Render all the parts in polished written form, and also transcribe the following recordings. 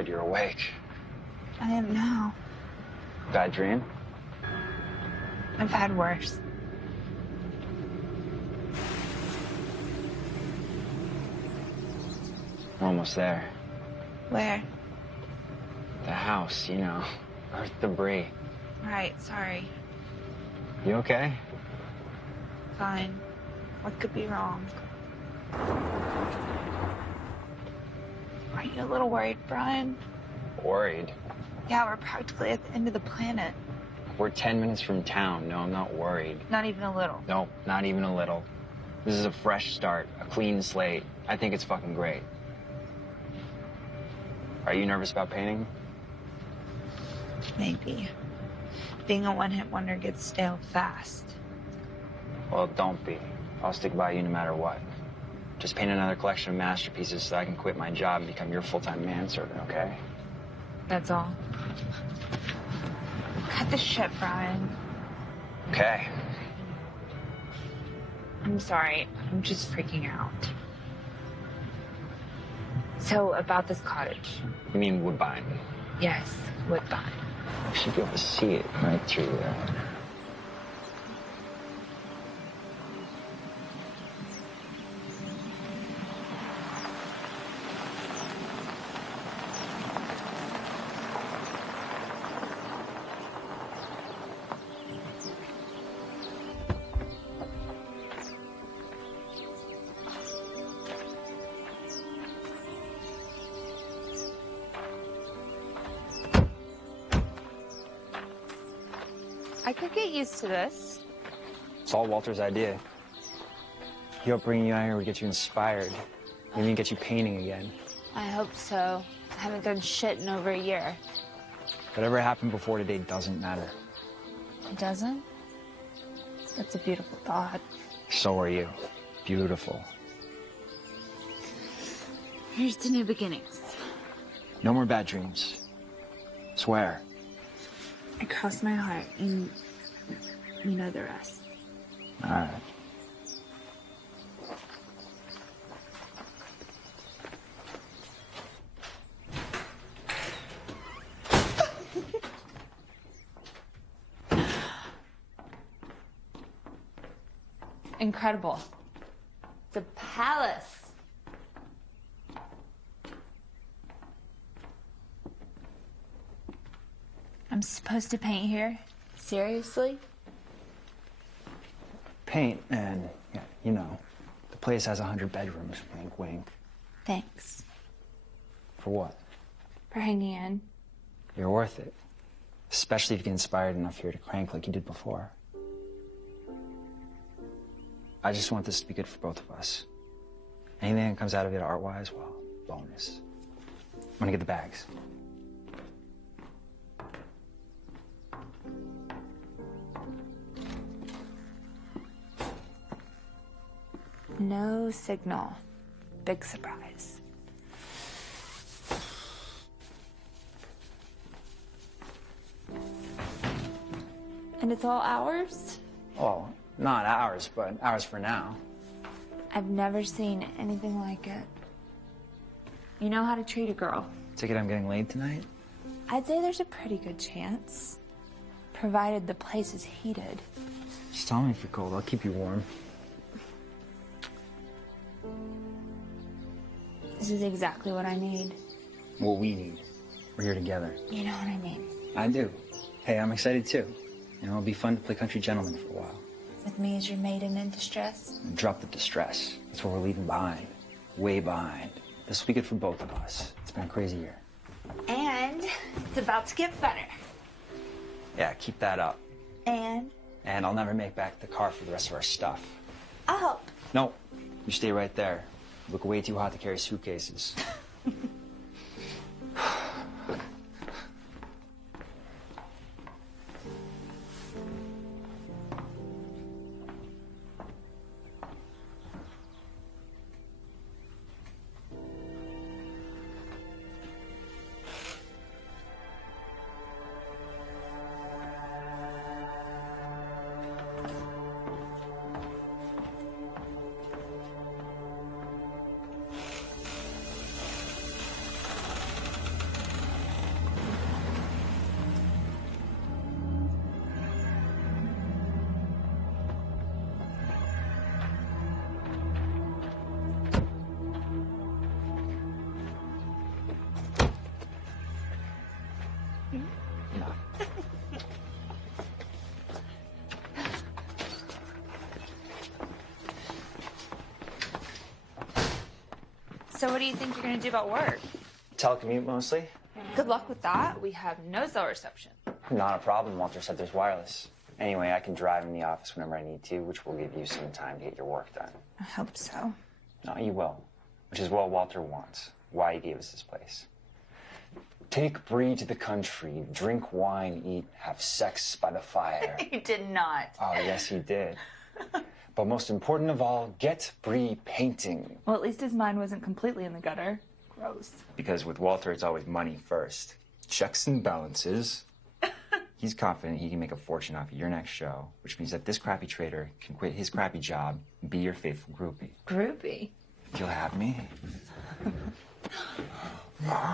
good. You're awake. I am now. Bad dream? I've had worse. We're almost there. Where? The house, you know. Earth debris. Right, sorry. You okay? Fine. What could be wrong? Are you a little worried, Brian? Worried? Yeah, we're practically at the end of the planet. We're 10 minutes from town. No, I'm not worried. Not even a little. No, not even a little. This is a fresh start, a clean slate. I think it's fucking great. Are you nervous about painting? Maybe. Being a one-hit wonder gets stale fast. Well, don't be. I'll stick by you no matter what. Just paint another collection of masterpieces so I can quit my job and become your full-time manservant, okay? That's all. Cut the shit, Brian. Okay. I'm sorry. I'm just freaking out. So, about this cottage. You mean Woodbine? Yes, Woodbine. You should be able to see it right through there. I could get used to this. It's all Walter's idea. He hoped bringing you out here would get you inspired. Maybe get you painting again. I hope so. I haven't done shit in over a year. Whatever happened before today doesn't matter. It doesn't? That's a beautiful thought. So are you. Beautiful. Here's to new beginnings. No more bad dreams. Swear. I cross my heart, and you know the rest. All right. Incredible. It's a palace. I'm supposed to paint here? Seriously? Paint, and, yeah, you know, the place has 100 bedrooms. Wink, wink. Thanks. For what? For hanging in. You're worth it. Especially if you get inspired enough here to crank like you did before. I just want this to be good for both of us. Anything that comes out of it art-wise, well, bonus. I'm gonna get the bags. No signal. Big surprise. And it's all ours? Well, not ours, but ours for now. I've never seen anything like it. You know how to treat a girl. Take it I'm getting laid tonight? I'd say there's a pretty good chance. Provided the place is heated. Just tell me if you're cold. I'll keep you warm. This is exactly what I need. What we need. We're here together. You know what I mean. I do. Hey, I'm excited too. You know, it'll be fun to play country gentleman for a while. With me as your maiden in distress? And drop the distress. That's what we're leaving behind. Way behind. This will be good for both of us. It's been a crazy year. And it's about to get better. Yeah, keep that up. And I'll never make back the car for the rest of our stuff. I'll help. No, you stay right there. You look way too hot to carry suitcases. So what do you think you're going to do about work? Telecommute mostly. Good luck with that. We have no cell reception. Not a problem. Walter said there's wireless. Anyway, I can drive in the office whenever I need to, which will give you some time to get your work done. I hope so. No, you will. Which is what Walter wants. Why he gave us this place. Take Bree to the country, drink wine, eat, have sex by the fire. He did not. Oh, yes, he did. But most important of all, get Bree painting. Well, at least his mind wasn't completely in the gutter. Gross. Because with Walter, it's always money first. Checks and balances. He's confident he can make a fortune off of your next show, which means that this crappy trader can quit his crappy job and be your faithful groupie. Groupie? If you'll have me. No.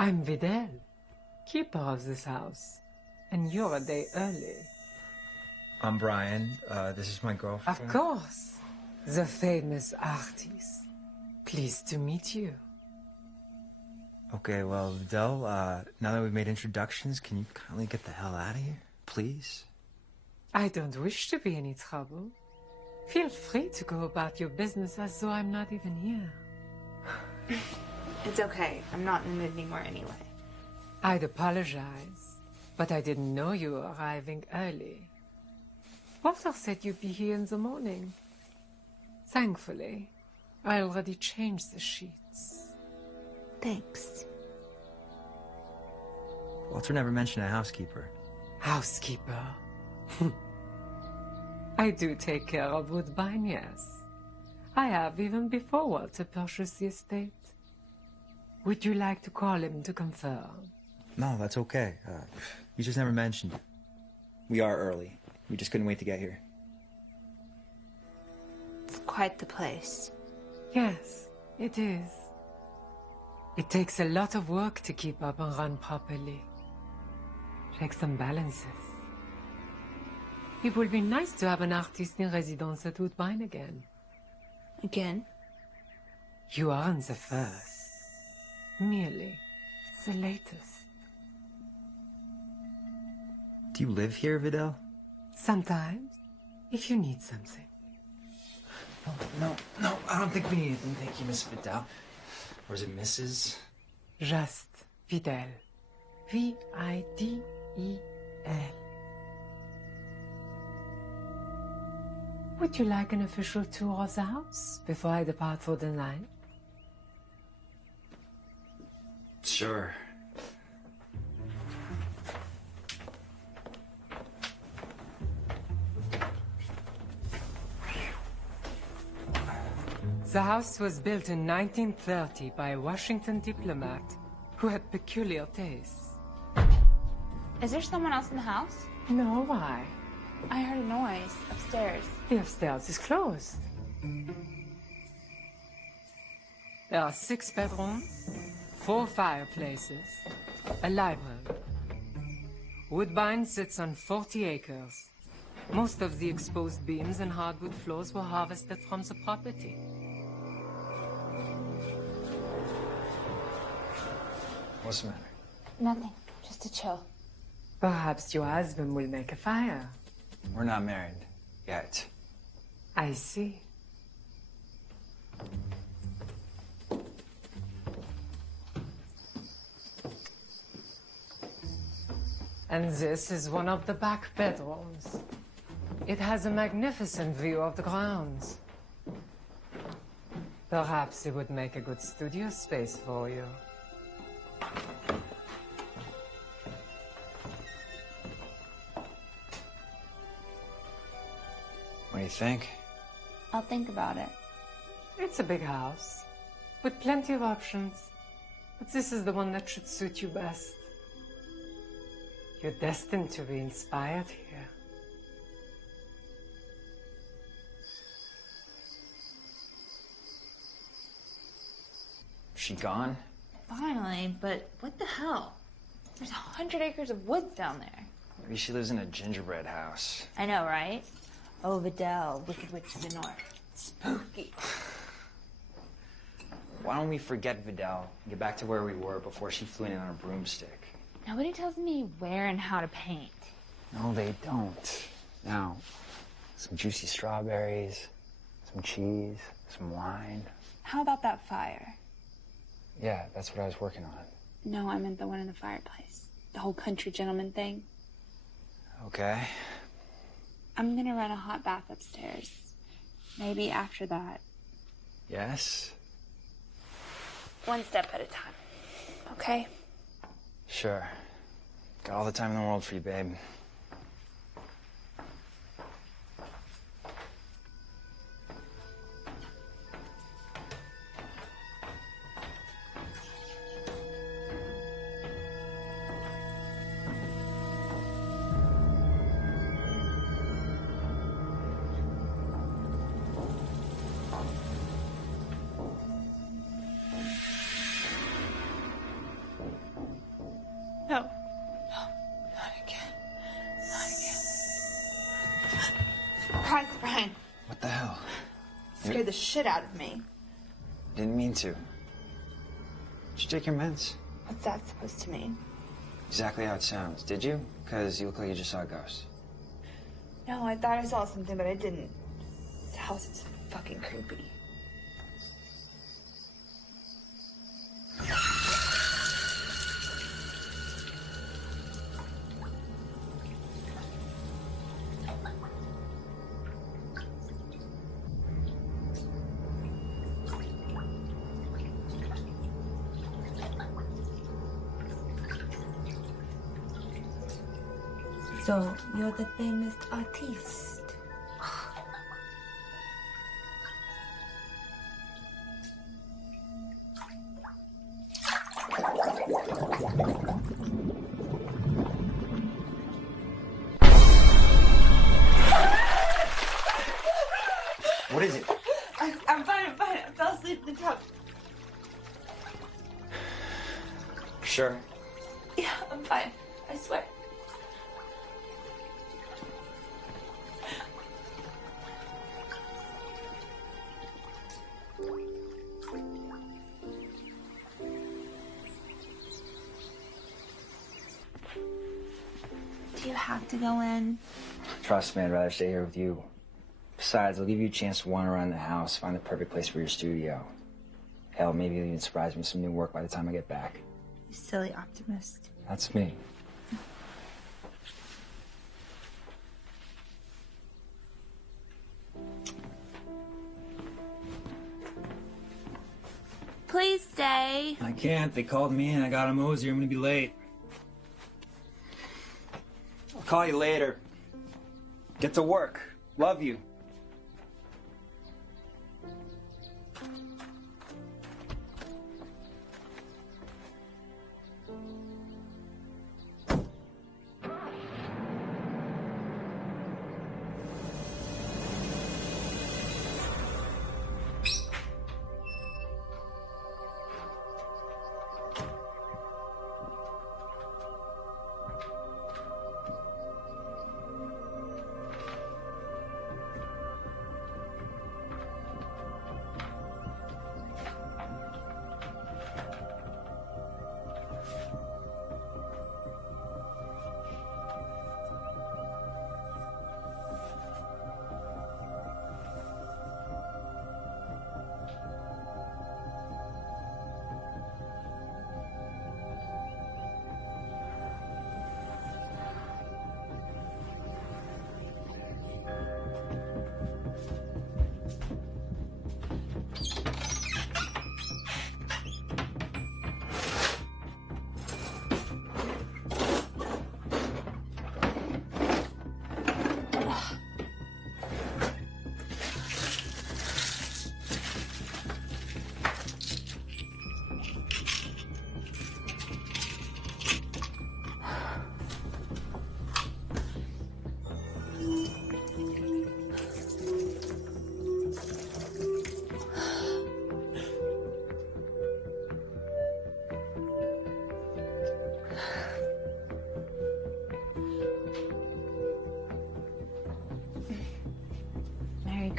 I'm Vidal, keeper of this house, and you're a day early. I'm Brian. This is my girlfriend. Of course, the famous artist. Pleased to meet you. Okay, well, Vidal, now that we've made introductions, can you kindly get the hell out of here, please? I don't wish to be any trouble. Feel free to go about your business as though I'm not even here. It's okay. I'm not in the mood anymore anyway. I'd apologize, but I didn't know you were arriving early. Walter said you'd be here in the morning. Thankfully, I already changed the sheets. Thanks. Walter never mentioned a housekeeper. Housekeeper. I do take care of Woodbine, yes. I have even before Walter purchased the estate. Would you like to call him to confirm? No, that's okay. You just never mentioned it. We are early. We just couldn't wait to get here. It's quite the place. Yes, it is. It takes a lot of work to keep up and run properly. Checks and balances. It will be nice to have an artist in residence at Woodbine again. Again? You aren't the first. Merely the latest. Do you live here, Vidal? Sometimes, if you need something. No, I don't think we need anything. Thank you, Miss Vidal. Or is it Mrs.? Just Vidal. V-I-D-E-L. Would you like an official tour of the house before I depart for the night? Sure. The house was built in 1930 by a Washington diplomat who had peculiar tastes. Is there someone else in the house? No, why? I heard a noise upstairs. The upstairs is closed. There are 6 bedrooms, 4 fireplaces, a library. Woodbine sits on 40 acres. Most of the exposed beams and hardwood floors were harvested from the property. What's the matter? Nothing. Just to chill. Perhaps your husband will make a fire. We're not married yet. I see. And this is one of the back bedrooms. It has a magnificent view of the grounds. Perhaps it would make a good studio space for you. What do you think? I'll think about it. It's a big house with plenty of options. But this is the one that should suit you best. You're destined to be inspired here. Is she gone? Finally, but what the hell? There's 100 acres of woods down there. Maybe she lives in a gingerbread house. I know, right? Oh, Vidal, Wicked Witch of the North. Spooky. Why don't we forget Vidal and get back to where we were before she flew in on a broomstick? Nobody tells me where and how to paint. No, they don't. Now, some juicy strawberries, some cheese, some wine. How about that fire? Yeah, that's what I was working on. No, I meant the one in the fireplace. The whole country gentleman thing. Okay. I'm gonna run a hot bath upstairs. Maybe after that. Yes? One step at a time. Okay? Sure. Got all the time in the world for you, babe. No. No. Not again. Not again. Guys, Brian. What the hell? Scared the shit out of me. Didn't mean to. Did you take your meds? What's that supposed to mean? Exactly how it sounds. Did you? Because you look like you just saw a ghost. No, I thought I saw something, but I didn't. This house is fucking creepy. So, you're the famous artiste. What is it? I'm fine. I fell asleep in the tub. Sure. Yeah, I'm fine. I swear. Do you have to go in? Trust me, I'd rather stay here with you. Besides, I'll give you a chance to wander around the house, find the perfect place for your studio. Hell, maybe you'll even surprise me with some new work by the time I get back. You silly optimist. That's me. Please stay. I can't. They called me and I got a mosey. I'm gonna be late. I'll call you later. Get to work. Love you.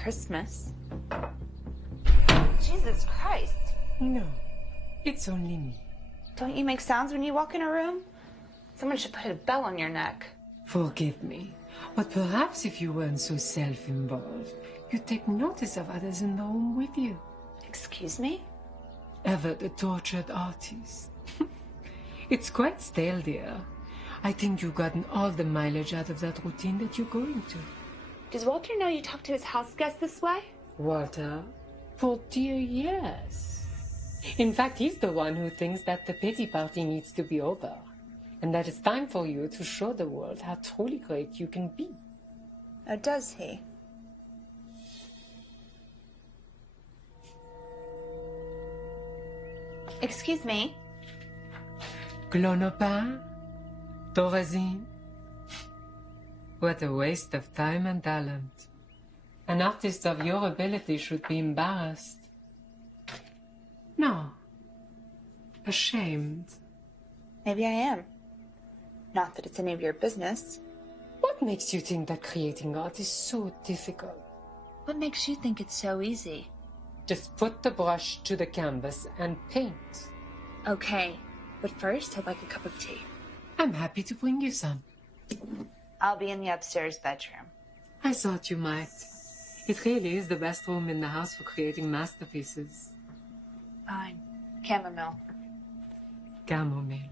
Christmas. Jesus Christ. No, it's only me. Don't you make sounds when you walk in a room? Someone should put a bell on your neck. Forgive me, but perhaps if you weren't so self-involved, you'd take notice of others in the room with you. Excuse me? Ever the tortured artist. It's quite stale, dear. I think you've gotten all the mileage out of that routine that you're going to. Does Walter know you talk to his house guests this way? Walter? Poor dear, yes. In fact, he's the one who thinks that the pity party needs to be over, and that it's time for you to show the world how truly great you can be. Oh, does he? Excuse me? Clonopin? Thorazine? What a waste of time and talent. An artist of your ability should be embarrassed. No. Ashamed. Maybe I am. Not that it's any of your business. What makes you think that creating art is so difficult? What makes you think it's so easy? Just put the brush to the canvas and paint. Okay, but first I'd like a cup of tea. I'm happy to bring you some. I'll be in the upstairs bedroom. I thought you might. It really is the best room in the house for creating masterpieces. Fine. Chamomile. Chamomile.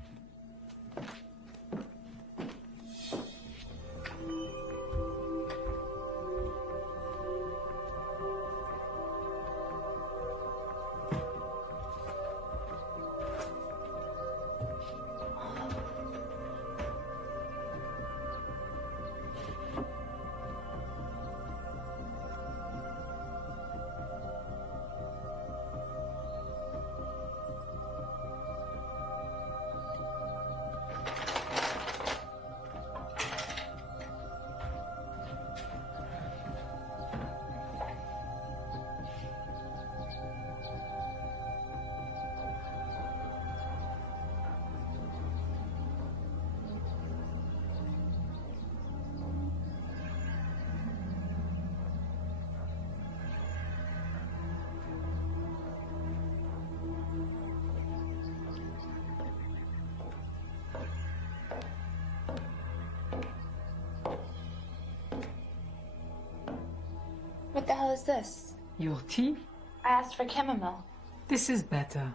What the hell is this? Your tea? I asked for chamomile. This is better.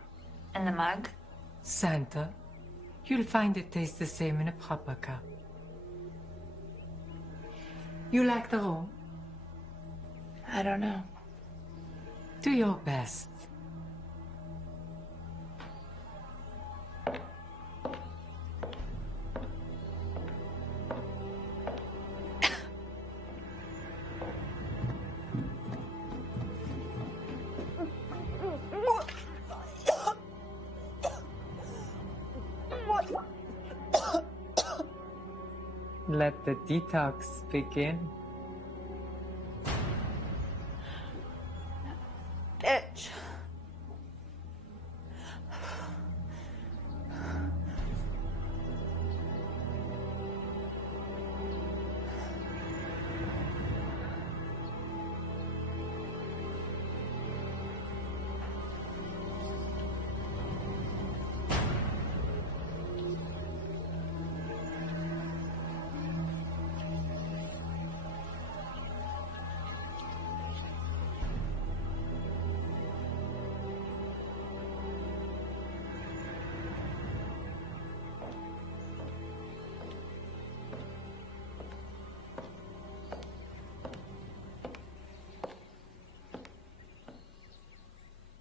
In the mug? Santa, you'll find it tastes the same in a proper cup. You like the room? I don't know. Do your best. Let the detox begin. Bitch.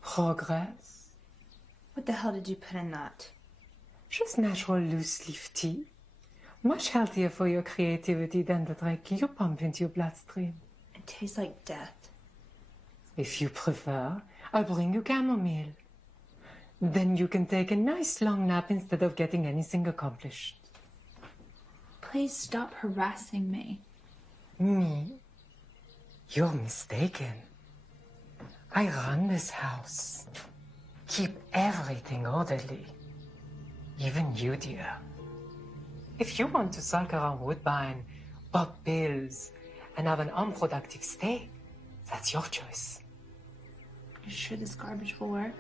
Progress? What the hell did you put in that? Just natural loose leaf tea. Much healthier for your creativity than the drink you pump into your bloodstream. It tastes like death. If you prefer, I'll bring you chamomile. Then you can take a nice long nap instead of getting anything accomplished. Please stop harassing me. Me? You're mistaken. I run this house. Keep everything orderly. Even you, dear. If you want to sulk around Woodbine, pop pills, and have an unproductive stay, That's your choice. You sure this garbage will work?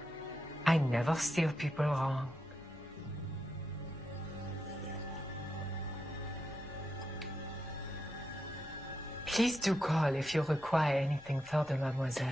I never steer people wrong. Please do call if you require anything further, mademoiselle.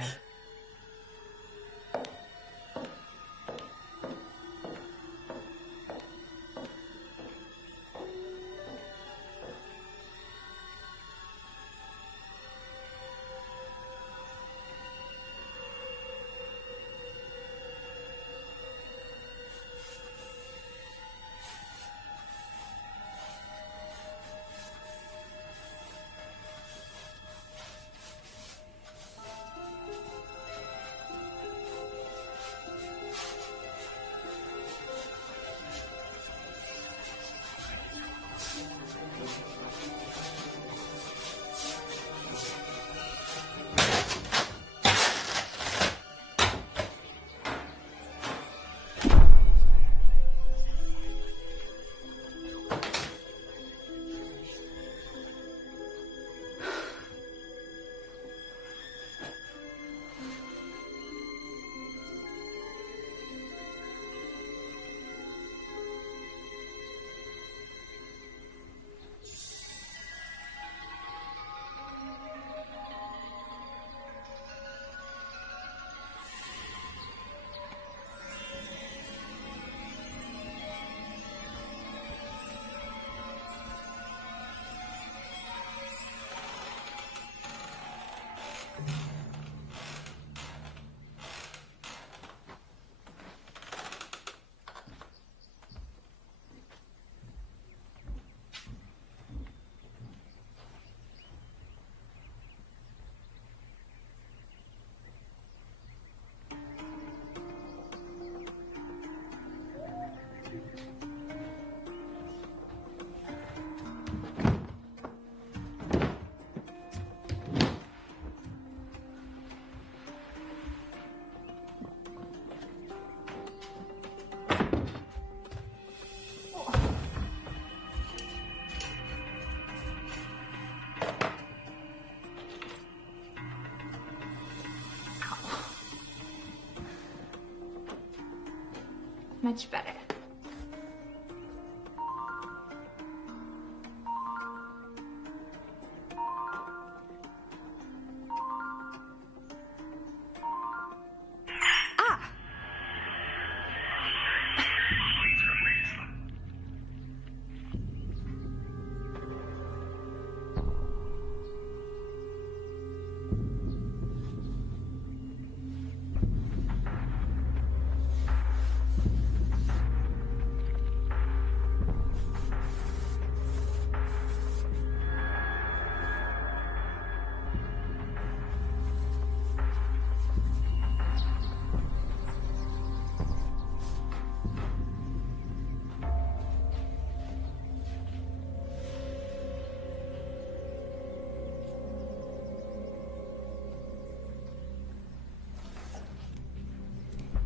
Much better.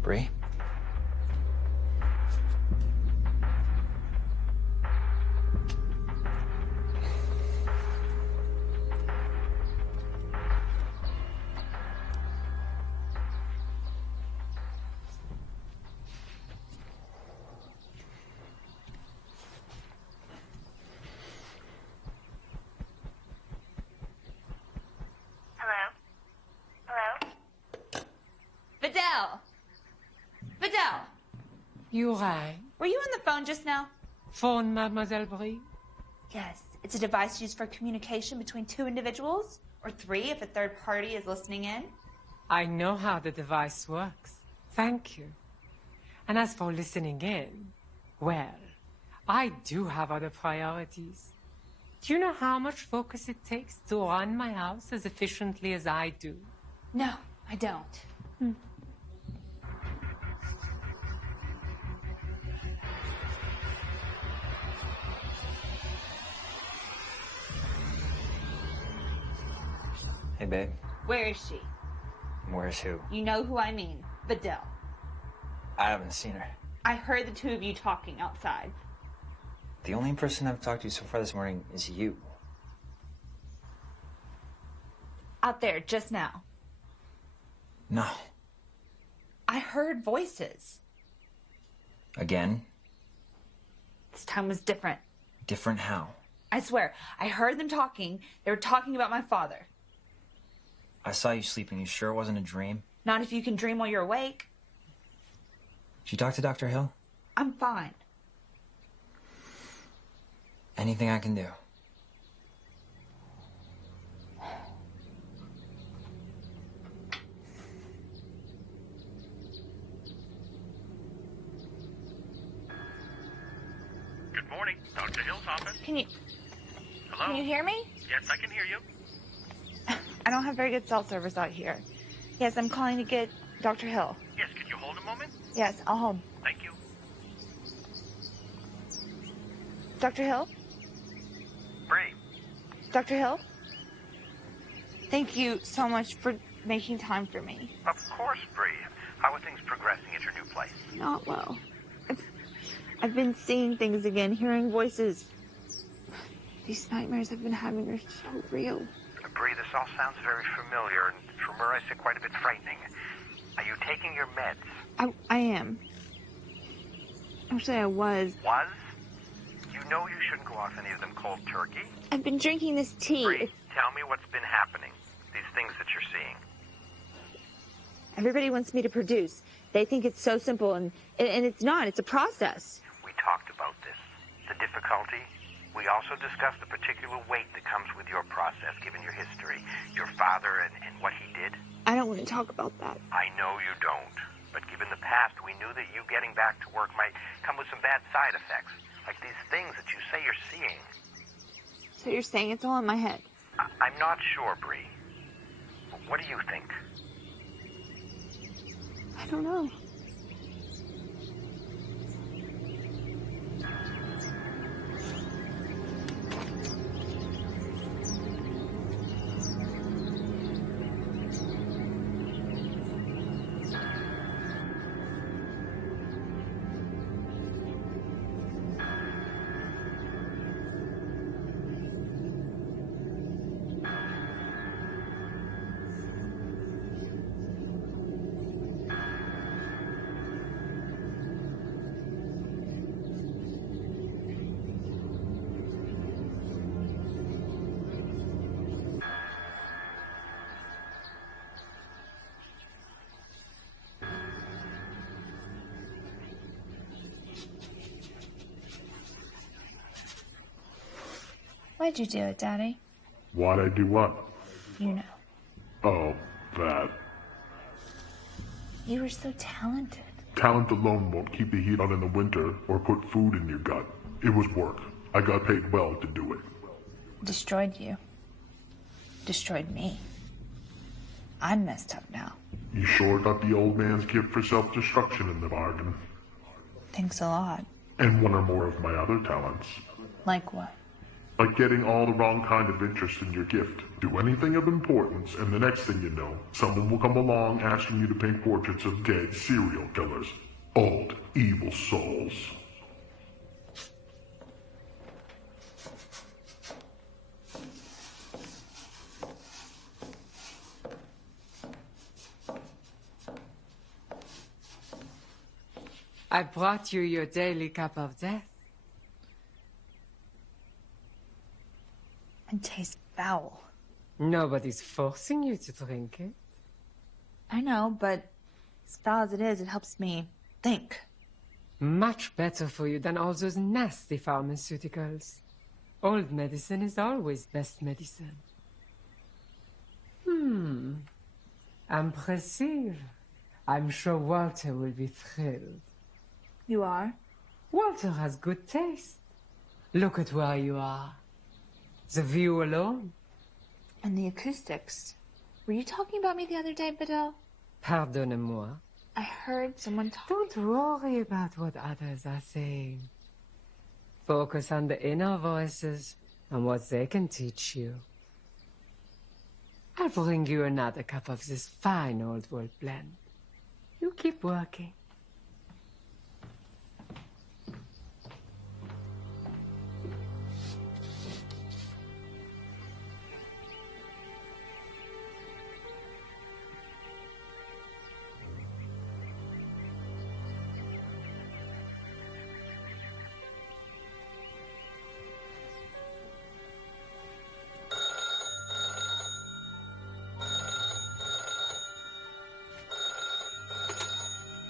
Bree? You rang. Were you on the phone just now? Phone, Mademoiselle Bree? Yes. It's a device used for communication between two individuals, or three if a third party is listening in. I know how the device works. Thank you. And as for listening in, well, I do have other priorities. Do you know how much focus it takes to run my house as efficiently as I do? No, I don't. Hey, babe. Where is she? Where's who? You know who I mean. Vidal. I haven't seen her. I heard the two of you talking outside. The only person I've talked to so far this morning is you. Out there, just now. No. I heard voices. Again? This time was different. Different how? I swear, I heard them talking. They were talking about my father. I saw you sleeping. You sure it wasn't a dream? Not if you can dream while you're awake. Did you talk to Dr. Hill? I'm fine. Anything I can do? Good morning, Dr. Hill's office. Can you Hello? hear me? Yes, I can hear you. I don't have very good cell service out here. Yes, I'm calling to get Dr. Hill. Yes, can you hold a moment? Yes, I'll hold. Thank you. Dr. Hill? Bree, Dr. Hill? Thank you so much for making time for me. of course, Bree. How are things progressing at your new place? Not well. I've been seeing things again, hearing voices. These nightmares I've been having are so real. Bree, this all sounds very familiar, and from where I sit, quite a bit frightening. Are you taking your meds? I am. Actually, I was. Was? You know you shouldn't go off any of them cold turkey. I've been drinking this tea. Bree, tell me what's been happening. These things that you're seeing. Everybody wants me to produce. They think it's so simple, and it's not. It's a process. We talked about this. The difficulty. We also discussed the particular weight that comes with your process, given your history, your father and what he did. I don't want to talk about that. I know you don't. But given the past, we knew that you getting back to work might come with some bad side effects. Like these things that you say you're seeing. So you're saying it's all in my head? I'm not sure, Bree. What do you think? I don't know. Why'd you do it, Daddy? Why'd I do what? You know. Oh, that. You were so talented. Talent alone won't keep the heat on in the winter or put food in your gut. It was work. I got paid well to do it. Destroyed you. Destroyed me. I'm messed up now. You sure got the old man's gift for self-destruction in the bargain. Thanks a lot. And one or more of my other talents. Like what? Like getting all the wrong kind of interest in your gift. Do anything of importance, and the next thing you know, someone will come along asking you to paint portraits of dead serial killers. Old, evil souls. I brought you your daily cup of death. It tastes foul. Nobody's forcing you to drink it. I know, but as foul as it is, it helps me think. Much better for you than all those nasty pharmaceuticals. Old medicine is always best medicine. Impressive. I'm sure Walter will be thrilled. You are? Walter has good taste. Look at where you are. The view alone. And the acoustics. Were you talking about me the other day, Bedell? Pardonnez-moi. I heard someone talk. Don't worry about what others are saying. Focus on the inner voices and what they can teach you. I'll bring you another cup of this fine old world blend. You keep working.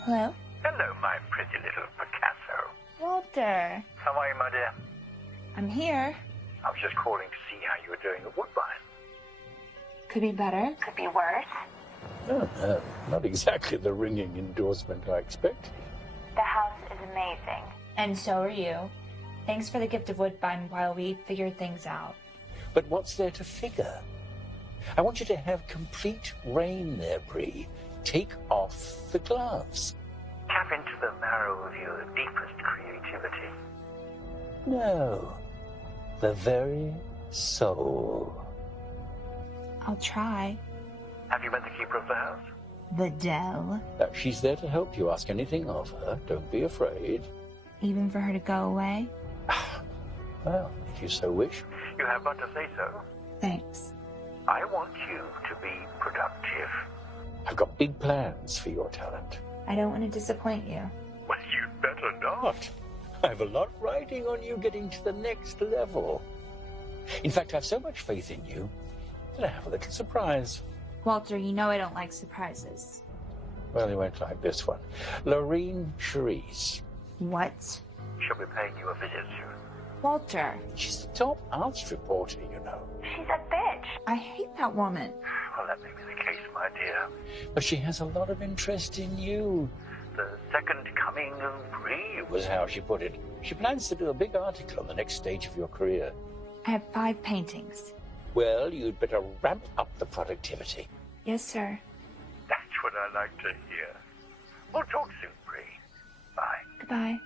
Hello? Hello, my pretty little Picasso. Walter. How are you, my dear? I'm here. I was just calling to see how you were doing at Woodbine. Could be better. Could be worse. Oh, no, not exactly the ringing endorsement I expected. The house is amazing. And so are you. Thanks for the gift of Woodbine while we figured things out. But what's there to figure? I want you to have complete reign there, Bree. Take off the gloves. Tap into the marrow of your deepest creativity. No, the very soul. I'll try. Have you met the keeper of the house? The Dell. She's there to help you. Ask anything of her. Don't be afraid. Even for her to go away? Well, if you so wish. You have but to say so. Thanks. I want you to be productive. I've got big plans for your talent. I don't want to disappoint you. Well, you'd better not. I have a lot riding on you getting to the next level. In fact, I have so much faith in you that I have a little surprise. Walter, you know I don't like surprises. Well, you won't like this one. Lorene Cherise. What? She'll be paying you a visit soon. Walter. She's the top arts reporter, you know. She's a bitch. I hate that woman. Well, that may be the case, my dear. But she has a lot of interest in you. The second coming of Bree Was how she put it. She plans to do a big article on the next stage of your career. I have 5 paintings. Well, you'd better ramp up the productivity. Yes, sir. That's what I like to hear. We'll talk soon, Bree. Bye. Goodbye.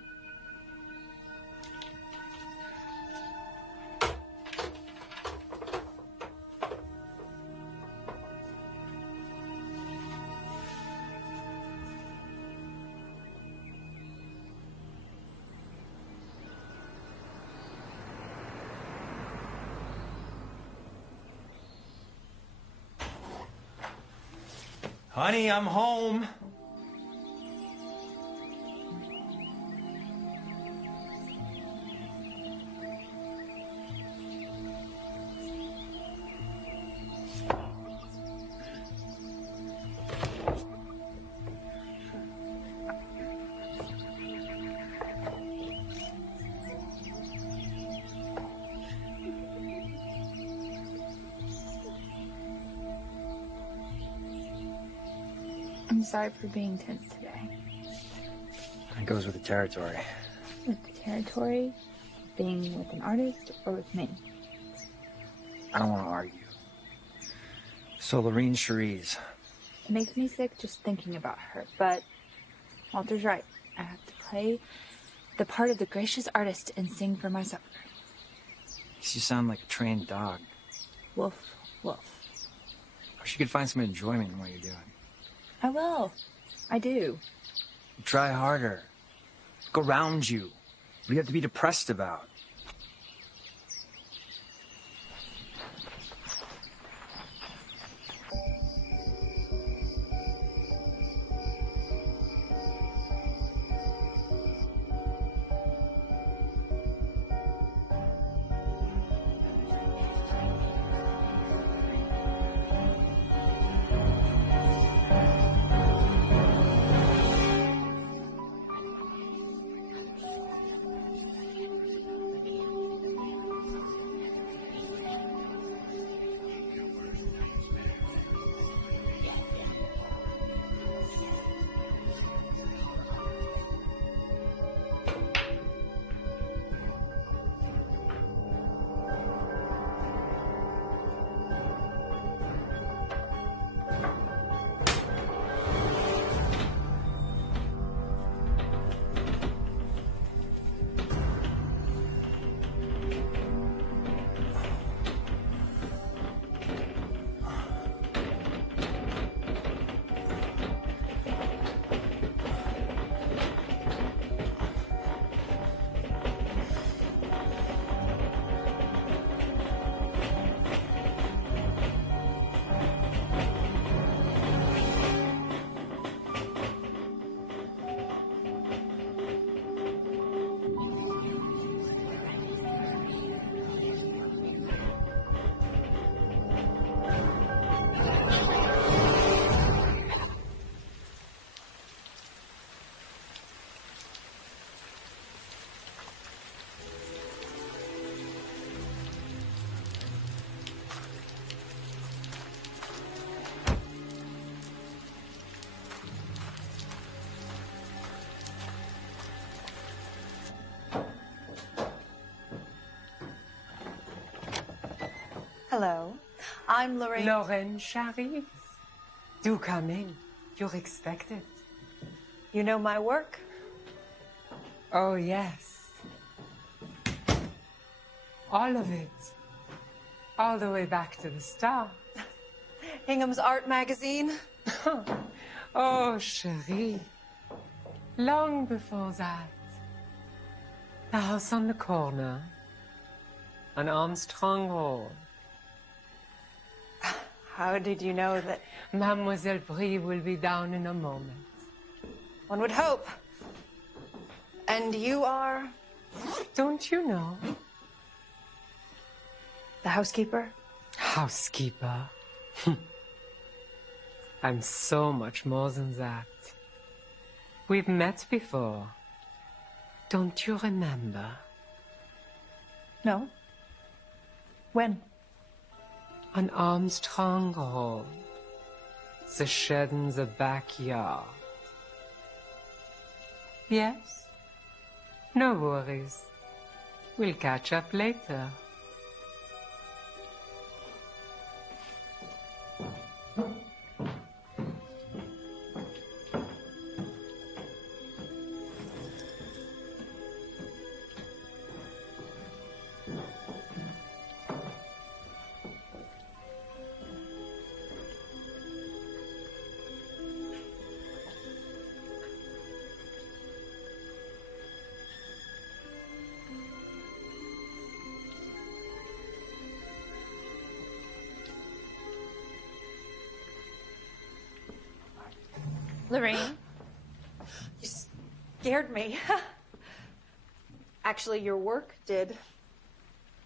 Honey, I'm home. I'm sorry for being tense today. It goes with the territory. With the territory, being with an artist, or with me? I don't want to argue. So, Lorene Cherise. It makes me sick just thinking about her, but Walter's right. I have to play the part of the gracious artist and sing for my supper. You sound like a trained dog. Woof, woof. I wish you could find some enjoyment in what you're doing. I will. I do. Try harder. Look around you. What do you have to be depressed about? Hello, I'm Lorraine. Lorraine Charisse. Do come in. You're expected. You know my work? Oh, yes. All of it. All the way back to the start. Ingham's Art Magazine. Oh, chérie. Long before that. The house on the corner. On Armstrong Road. How did you know that? Mademoiselle Brie will be down in a moment. One would hope. And you are? Don't you know? The housekeeper? Housekeeper. I'm so much more than that. We've met before. Don't you remember? No. When? On Armstrong Road. The shed in the backyard. Yes? No worries. We'll catch up later. Lorraine, you scared me. Actually, your work did.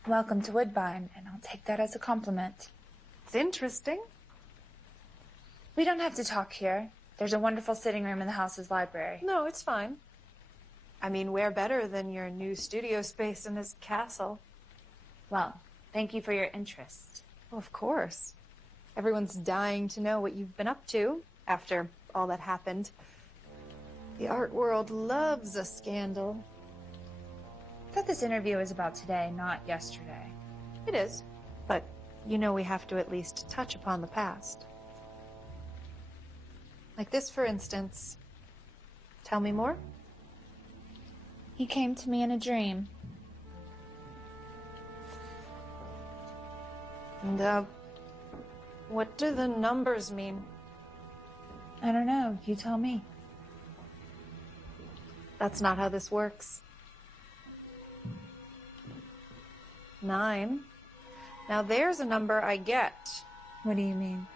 Welcome to Woodbine, and I'll take that as a compliment. It's interesting. We don't have to talk here. There's a wonderful sitting room in the house's library. No, it's fine. I mean, where better than your new studio space in this castle? Well, thank you for your interest. Well, of course. Everyone's dying to know what you've been up to after all that happened. The art world loves a scandal. I thought this interview was about today, not yesterday. It is, but you know we have to at least touch upon the past. Like this, for instance. Tell me more? He came to me in a dream. And, what do the numbers mean? I don't know. You tell me. That's not how this works. 9. Now there's a number I get. What do you mean?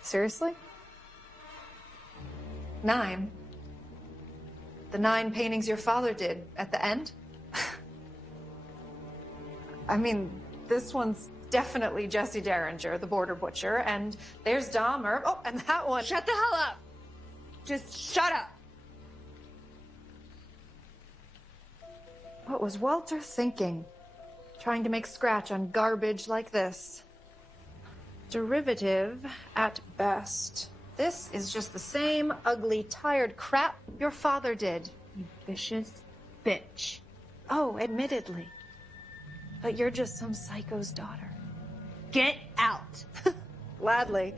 Seriously? 9. The 9 paintings your father did at the end? I mean, this one's definitely Jesse Derringer, the border butcher, and there's Dahmer. Oh, and that one. Shut the hell up! Just shut up! What was Walter thinking? Trying to make scratch on garbage like this. Derivative at best. This is just the same ugly, tired crap your father did. You vicious bitch. Oh, admittedly. But you're just some psycho's daughter. Get out! Gladly.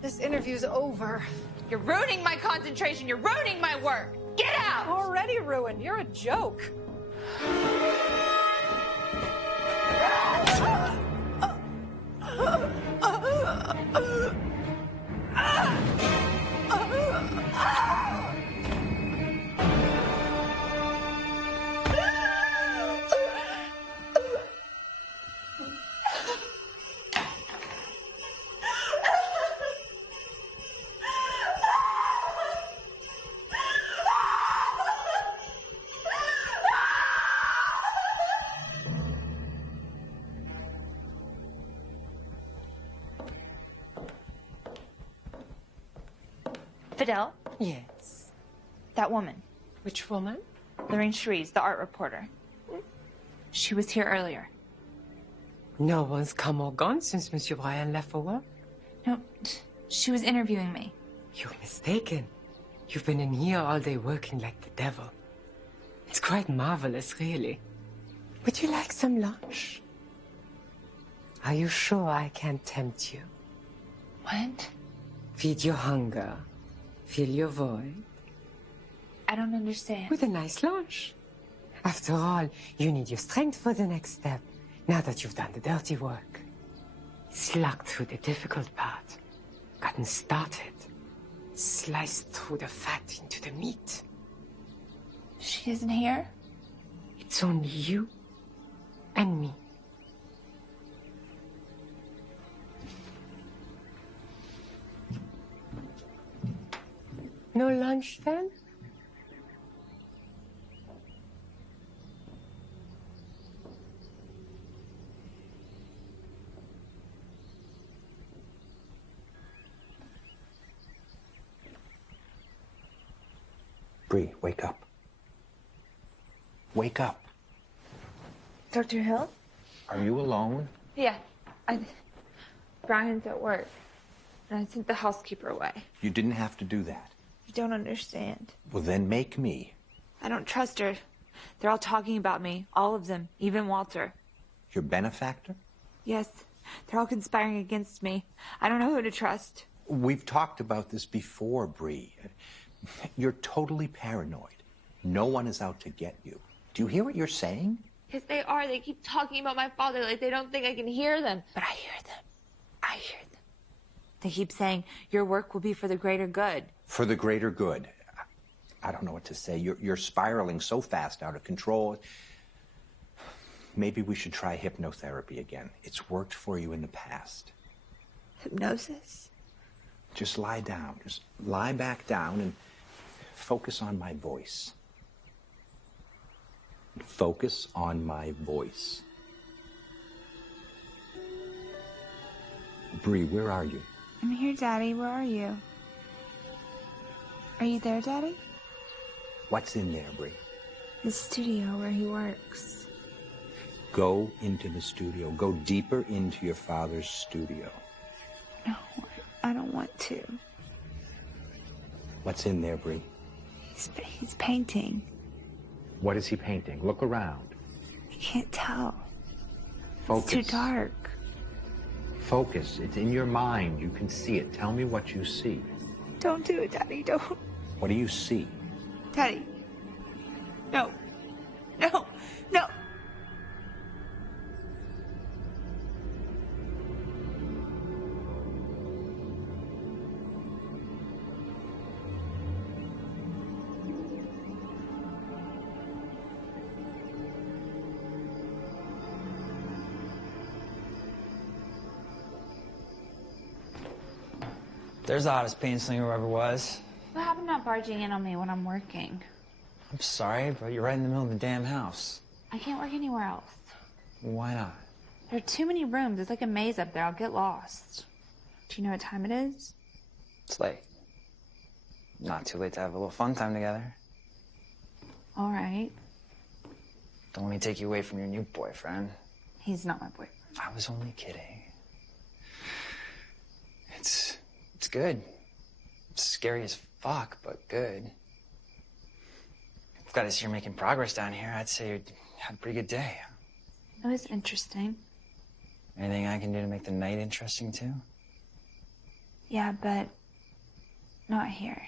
This interview's over. You're ruining my concentration. You're ruining my work. Get out! Already ruined. You're a joke. Fidel? Yes. That woman. Which woman? Lorraine Charisse, the art reporter. She was here earlier. No one's come or gone since Monsieur Brian left for work. No, she was interviewing me. You're mistaken. You've been in here all day working like the devil. It's quite marvelous, really. Would you like some lunch? Are you sure I can't tempt you? What? Feed your hunger. Fill your void. I don't understand. With a nice lunch. After all, you need your strength for the next step, now that you've done the dirty work. Slugged through the difficult part. Gotten started. Sliced through the fat into the meat. She isn't here? It's only you and me. No lunch then? Bree, wake up. Wake up. Dr. Hill? Are you alone? Yeah. Brian's at work. And I sent the housekeeper away. You didn't have to do that. You don't understand. Well, then make me. I don't trust her. They're all talking about me. All of them. Even Walter. Your benefactor? Yes. They're all conspiring against me. I don't know who to trust. We've talked about this before, Bree. You're totally paranoid. No one is out to get you. Do you hear what you're saying? Yes, they are. They keep talking about my father like they don't think I can hear them. But I hear them. I hear them. They keep saying, your work will be for the greater good. For the greater good. I don't know what to say. You're spiraling so fast out of control. Maybe we should try hypnotherapy again. It's worked for you in the past. Hypnosis? Just lie down. Just lie back down and focus on my voice. Focus on my voice. Bree, where are you? I'm here, Daddy. Where are you? Are you there, Daddy? What's in there, Bree? The studio where he works. Go into the studio. Go deeper into your father's studio. No, I don't want to. What's in there, Bree? He's painting. What is he painting? Look around. I can't tell. Focus. It's too dark. Focus. It's in your mind. You can see it. Tell me what you see. Don't do it, Daddy. Don't. What do you see? Daddy. No. No. No. There's the hottest paint slinger who ever was. What happened not barging in on me when I'm working? I'm sorry, but you're right in the middle of the damn house. I can't work anywhere else. Why not? There are too many rooms. It's like a maze up there. I'll get lost. Do you know what time it is? It's late. Not too late to have a little fun time together. All right. Don't let me take you away from your new boyfriend. He's not my boyfriend. I was only kidding. It's good. It's scary as fuck, but good. I'm glad to see you're making progress down here. I'd say you had a pretty good day. It was interesting. Anything I can do to make the night interesting, too? Yeah, but not here.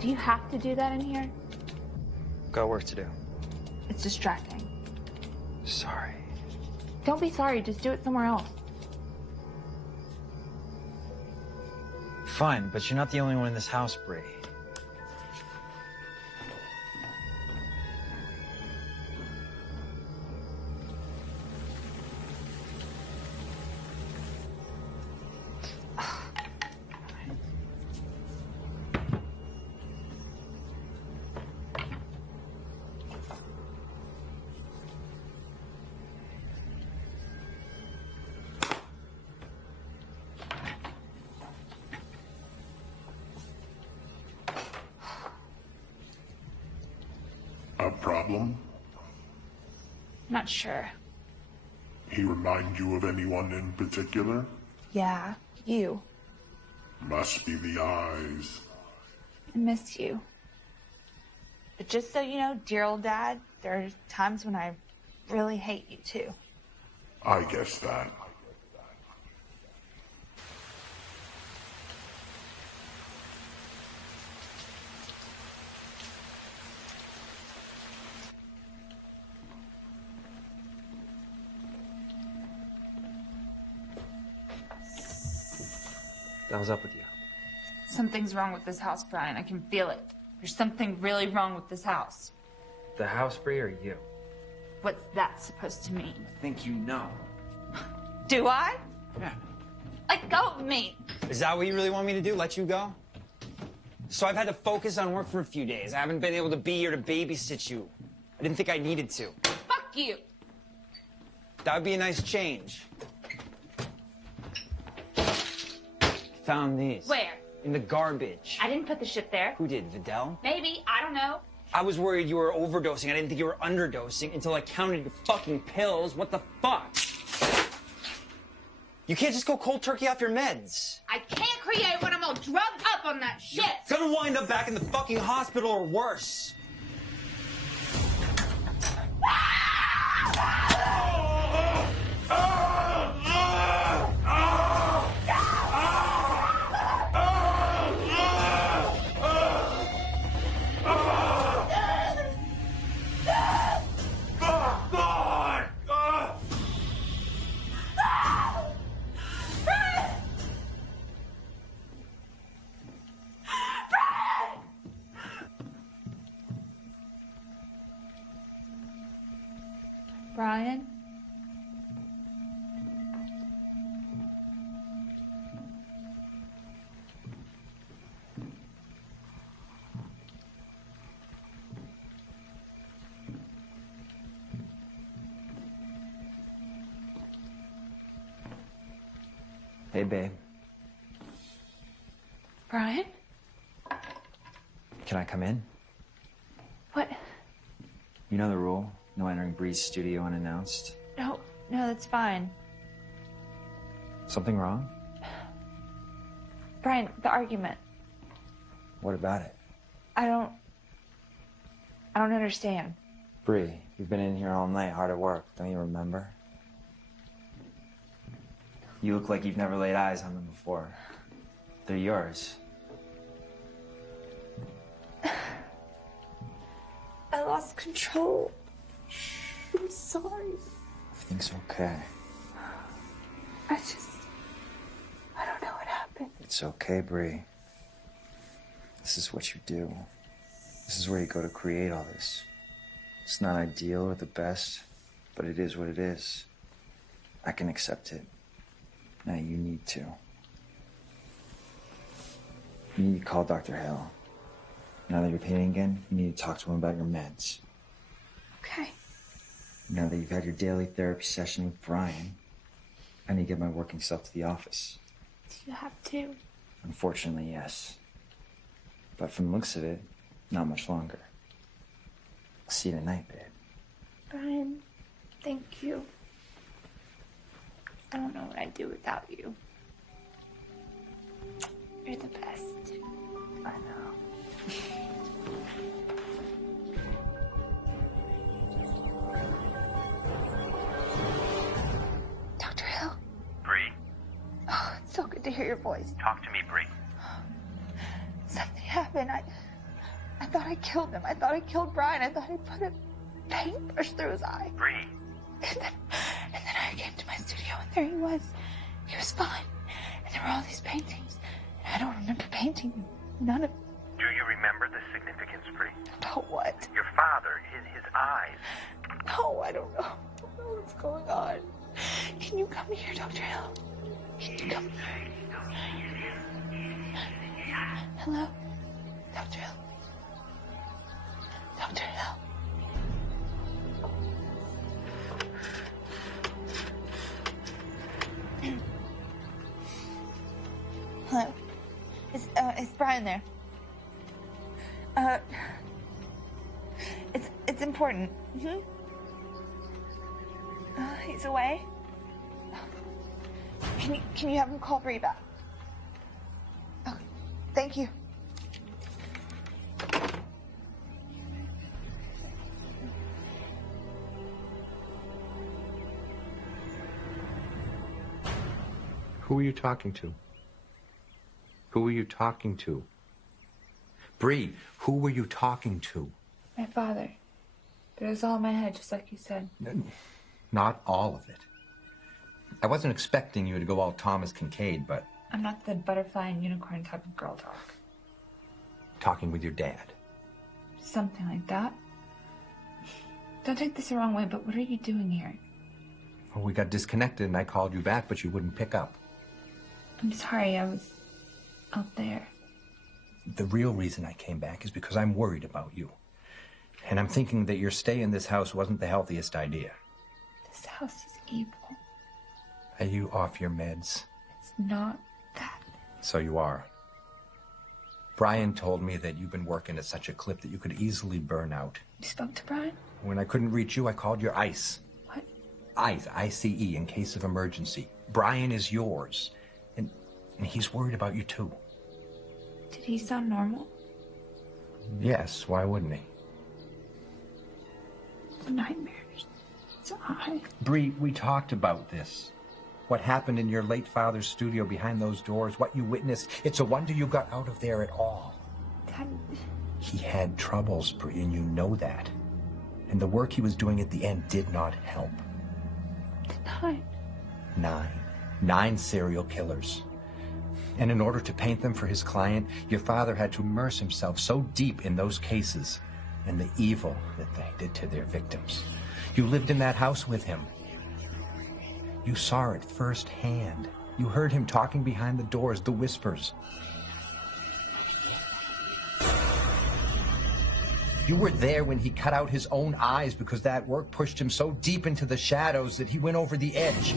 Do you have to do that in here? Got work to do. It's distracting. Sorry. Don't be sorry, just do it somewhere else. Fine, but you're not the only one in this house, Bree. A problem? Not sure. He remind you of anyone in particular? Yeah, you. Must be the eyes. I miss you. But just so you know, dear old Dad, there are times when I really hate you too. I guess that. What the hell's up with you? Something's wrong with this house, Brian. I can feel it. There's something really wrong with this house. The house, Bree, or you? What's that supposed to mean? I think you know. Do I? Yeah. Let go of me. Is that what you really want me to do? Let you go? So I've had to focus on work for a few days. I haven't been able to be here to babysit you. I didn't think I needed to. Fuck you. That would be a nice change. Found these. Where? In the garbage. I didn't put the shit there. Who did, Vidal? Maybe. I don't know. I was worried you were overdosing. I didn't think you were underdosing until I counted your fucking pills. What the fuck? You can't just go cold turkey off your meds. I can't create when I'm all drugged up on that shit. It's gonna wind up back in the fucking hospital or worse. Brian? Hey, babe. Brian? Can I come in? What? You know the rule. No entering Bree's studio unannounced. No, that's fine. Something wrong? Brian, the argument. What about it? I don't understand. Bree, you've been in here all night, hard at work. Don't you remember? You look like you've never laid eyes on them before. They're yours. I lost control. I'm sorry. Everything's okay. I don't know what happened. It's okay, Bree. This is what you do. This is where you go to create all this. It's not ideal or the best, but it is what it is. I can accept it. Now you need to. You need to call Dr. Hill. Now that you're painting again, you need to talk to him about your meds. Okay. Now that you've had your daily therapy session with Brian, I need to get my working self to the office. Do you have to? Unfortunately, yes. But from the looks of it, not much longer. I'll see you tonight, babe. Brian, thank you. I don't know what I'd do without you. You're the best. I know. Dr. Hill? Bree, Oh, it's so good to hear your voice. talk to me, Bree. Something happened. I thought I killed him. I thought I killed Brian. I thought I put a paintbrush through his eye. Bree, And then I came to my studio and there he was. He was fine. And there were all these paintings. And I don't remember painting them. None of them. Do you remember the significance, Bree? About what? Your father, his eyes. No, I don't know. I don't know what's going on. Can you come here, Dr. Hill? Can you come here? Hello? Dr. Hill? Dr. Hill? Hello? Is Brian there? It's important. Mm-hmm. He's away? Can you have him call Bree back? Okay, thank you. Who are you talking to? Who are you talking to? Bree, who were you talking to? My father. But it was all in my head, just like you said. Not all of it. I wasn't expecting you to go all Thomas Kincaid, but... I'm not the butterfly and unicorn type of girl talk. Talking with your dad. Something like that. Don't take this the wrong way, but what are you doing here? Well, we got disconnected and I called you back, but you wouldn't pick up. I'm sorry, I was out there. The real reason I came back is because I'm worried about you. And I'm thinking that your stay in this house wasn't the healthiest idea. This house is evil. Are you off your meds? It's not that. So you are. Brian told me that you've been working at such a clip that you could easily burn out. You spoke to Brian? When I couldn't reach you, I called your ICE. What? ICE, I-C-E, in case of emergency. Brian is yours. And he's worried about you too. Did he sound normal? Yes, why wouldn't he? Nightmares. It's I. Bree, we talked about this. What happened in your late father's studio behind those doors, what you witnessed. It's a wonder you got out of there at all. Dad. He had troubles, Bree, and you know that. And the work he was doing at the end did not help. Nine. 9 serial killers. And in order to paint them for his client, your father had to immerse himself so deep in those cases and the evil that they did to their victims. You lived in that house with him. You saw it firsthand. You heard him talking behind the doors, the whispers. You were there when he cut out his own eyes because that work pushed him so deep into the shadows that he went over the edge.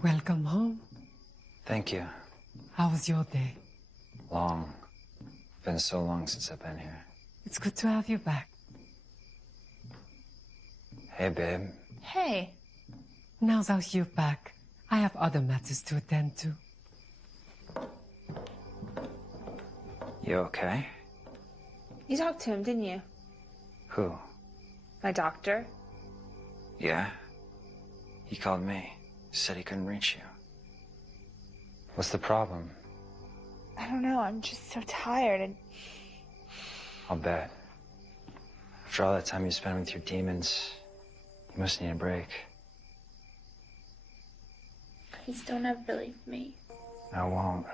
Welcome home. Thank you. How was your day? Long. Been so long since I've been here. It's good to have you back. Hey, babe. Hey. Now that you're back, I have other matters to attend to. You okay? You talked to him, didn't you? Who? My doctor. Yeah? He called me. Said he couldn't reach you. What's the problem? I don't know, I'm just so tired and... I'll bet. After all that time you spent with your demons, you must need a break. Please don't ever leave me. I won't.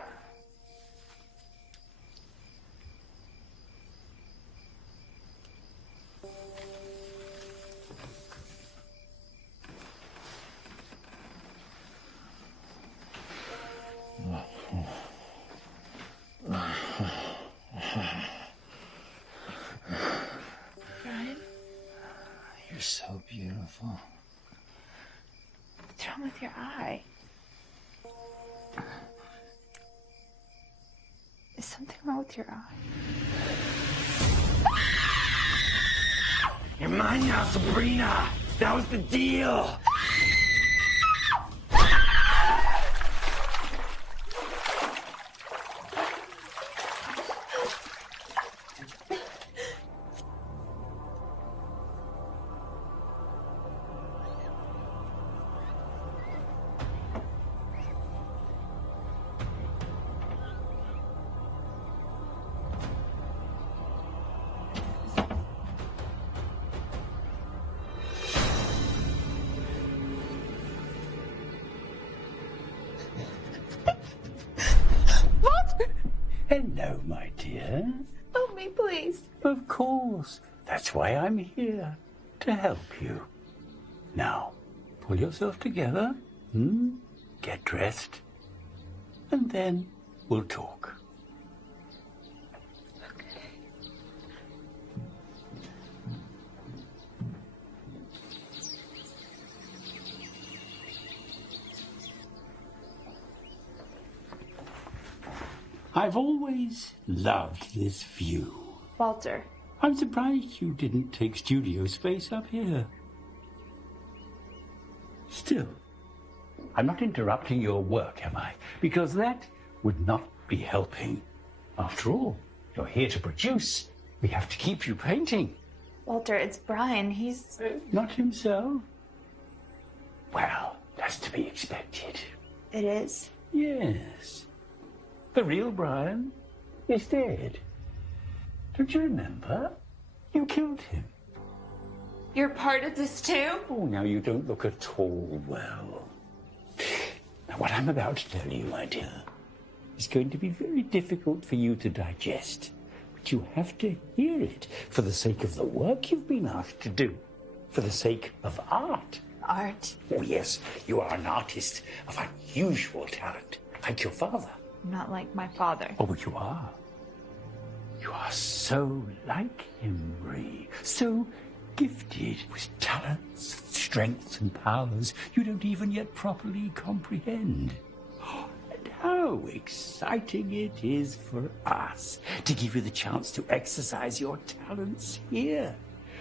Brian? You're so beautiful. What's wrong with your eye? Is something wrong with your eye? You're mine now, Sabrina! That was the deal! Hello, my dear. Help me, please. Of course. That's why I'm here, to help you. Now, pull yourself together, get dressed, and then we'll talk. I've always loved this view. Walter. I'm surprised you didn't take studio space up here. Still, I'm not interrupting your work, am I? Because that would not be helping. After all, you're here to produce. We have to keep you painting. Walter, it's Brian. He's... Not himself? Well, that's to be expected. It is? Yes. The real Brian is dead. Don't you remember? You killed him. You're part of this too? Oh, now you don't look at all well. Now, what I'm about to tell you, my dear, is going to be very difficult for you to digest. But you have to hear it for the sake of the work you've been asked to do. For the sake of art. Art? Oh, yes. You are an artist of unusual talent, like your father. Not like my father. Oh, but you are. You are so like him, Marie. So gifted with talents, strengths and powers you don't even yet properly comprehend. And how exciting it is for us to give you the chance to exercise your talents here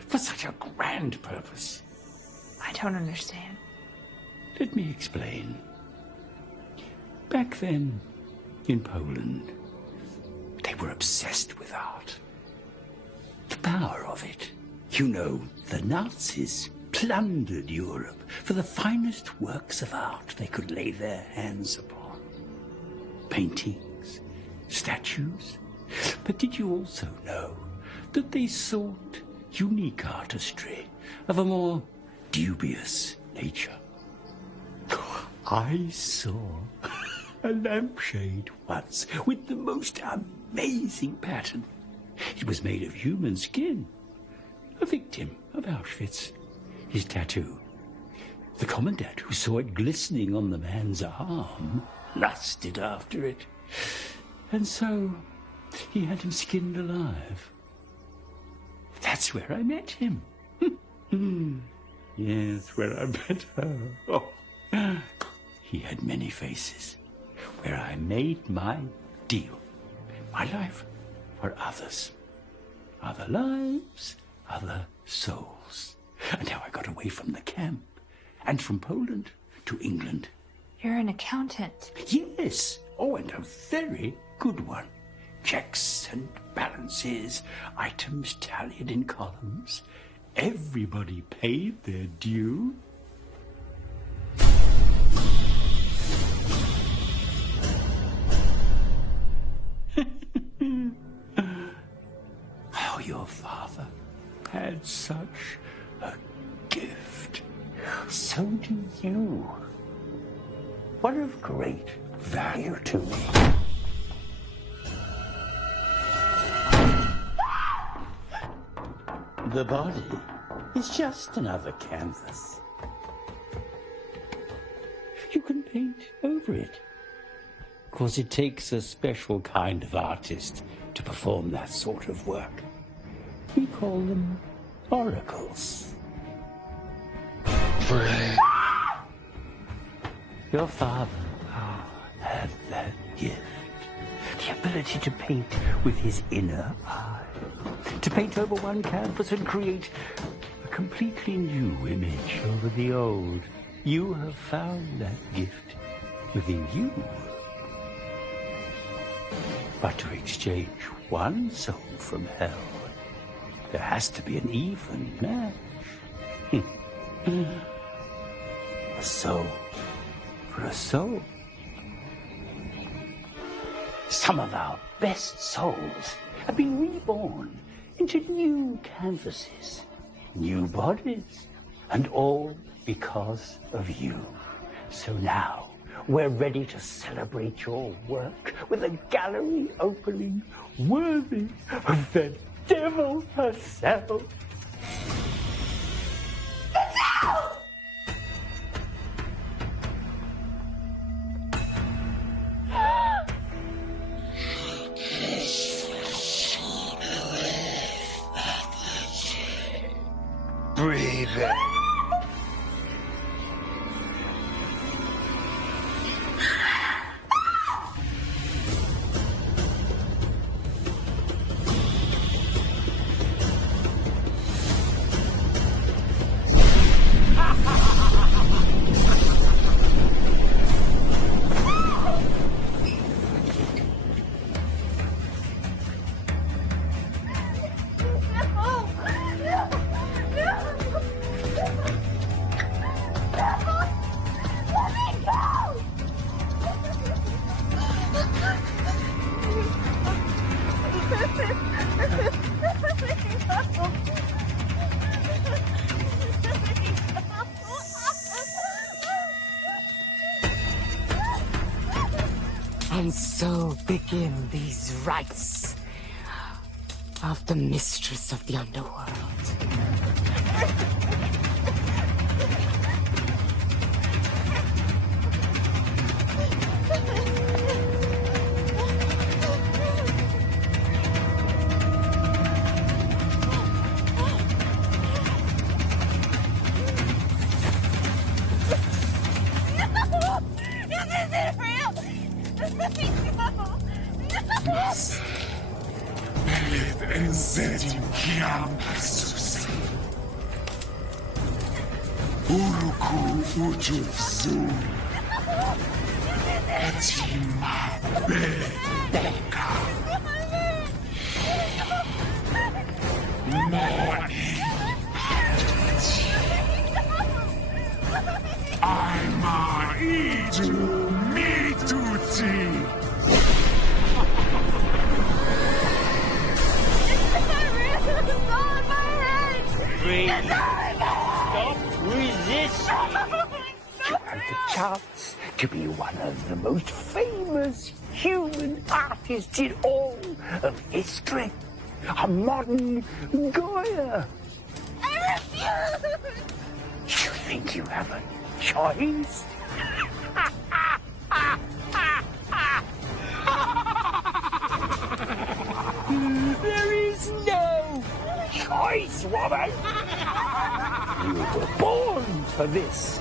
for such a grand purpose. I don't understand. Let me explain. Back then, in Poland, they were obsessed with art. The power of it. You know, the Nazis plundered Europe for the finest works of art they could lay their hands upon. Paintings, statues. But did you also know that they sought unique artistry of a more dubious nature? I saw a lampshade once with the most amazing pattern. It was made of human skin. A victim of Auschwitz. His tattoo. The commandant who saw it glistening on the man's arm lusted after it. And so he had him skinned alive. That's where I met him. Yes, where I met her. Oh. He had many faces. Where I made my deal. My life for others. Other lives, other souls. And now I got away from the camp. And from Poland to England. You're an accountant. Yes. Oh, and a very good one. Checks and balances, items tallied in columns. Everybody paid their due. Oh, your father had such a gift. So do you. What of great value to me. The body is just another canvas. You can paint over it. Of course, it takes a special kind of artist to perform that sort of work. We call them oracles. Brilliant. Your father had that gift. The ability to paint with his inner eye. To paint over one canvas and create a completely new image over the old. You have found that gift within you. But to exchange one soul from hell, there has to be an even match. A soul for a soul. Some of our best souls have been reborn into new canvases, new bodies, and all because of you. So now we're ready to celebrate your work with a gallery opening worthy of the devil herself. Breathe in. And so begin these rites of the mistress of the underworld. Stop resisting. You have the chance to be one of the most famous human artists in all of history. A modern Goya. I refuse! You think you have a choice? There is no choice, woman. You were born for this.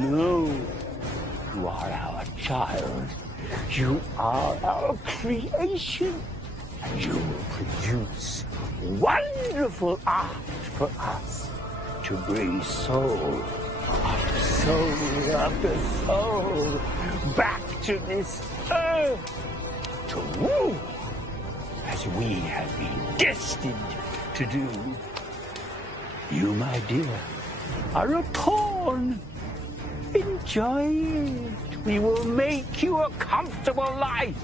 No. You are our child. You are our creation. And you will produce wonderful art for us to bring soul after soul after soul back to this earth to rule as we have been destined to do. You, my dear, are a pawn. Enjoy it. We will make you a comfortable life.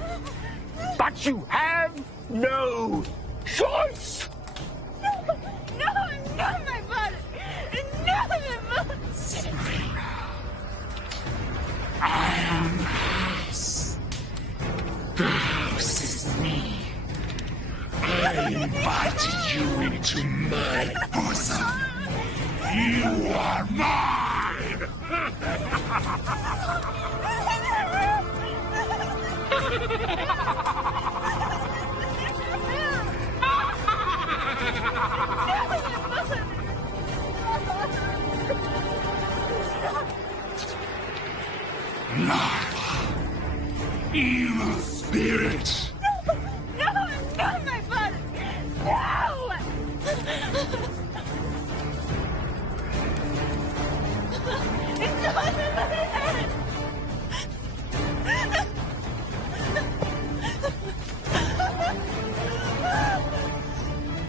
But you have no choice. No, my father. No, my father. I am the house. The house is me. I invited you into my bosom. You are mine. Larva, evil spirit. No, my father. No.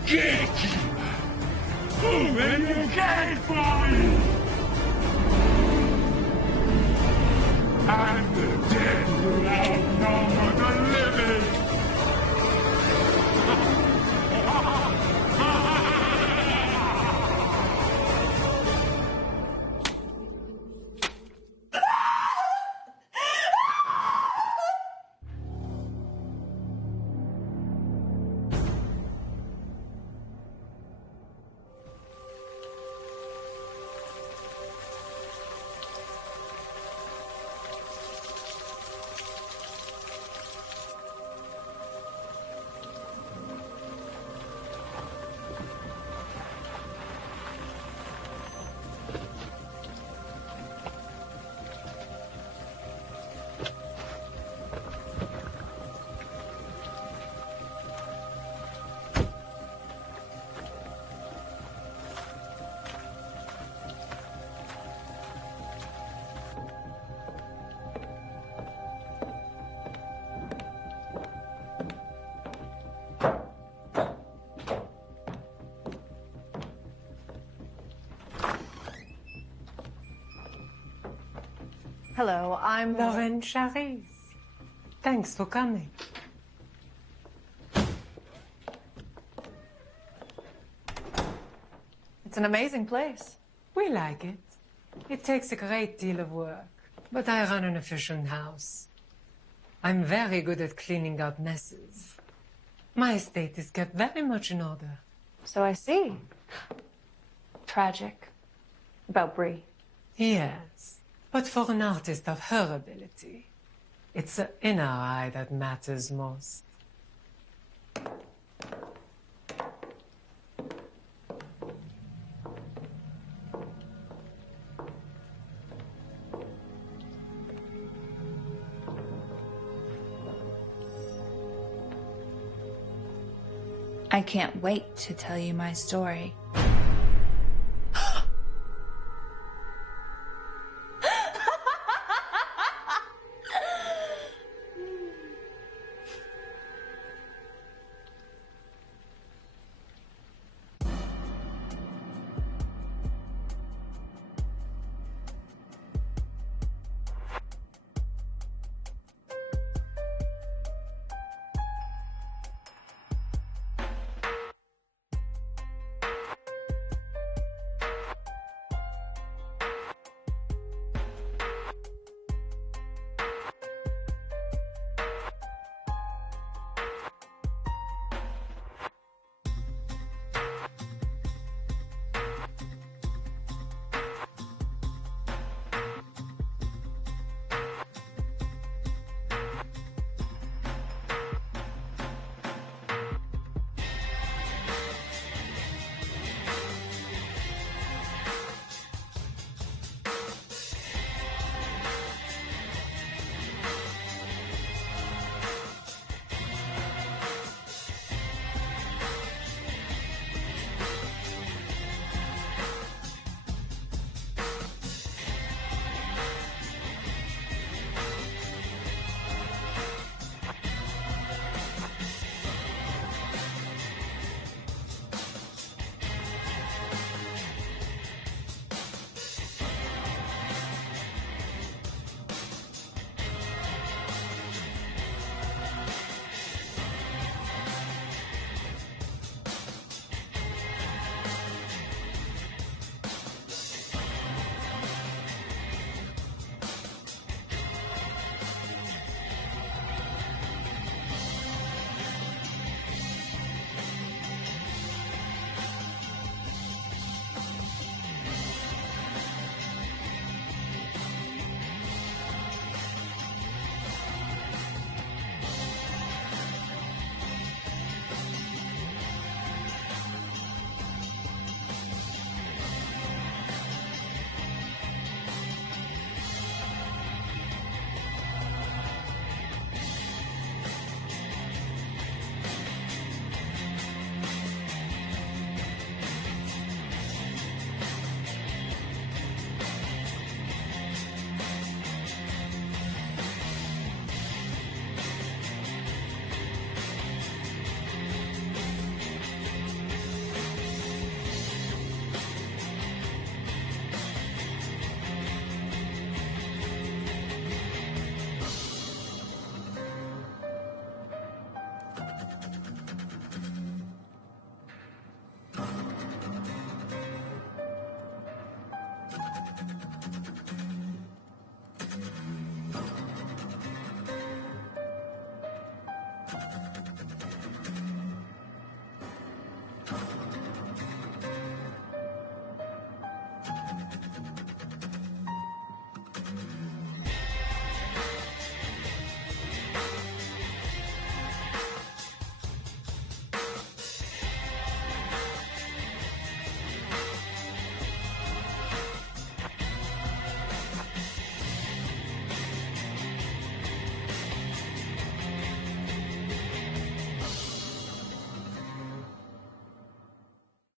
Gatekeeper, open the gate for me. And the Hello, I'm Lauren Charis. Thanks for coming. It's an amazing place. We like it. It takes a great deal of work, but I run an efficient house. I'm very good at cleaning up messes. My estate is kept very much in order. So I see. Tragic. About Bree. Yes, but for an artist of her ability, it's the inner eye that matters most. I can't wait to tell you my story.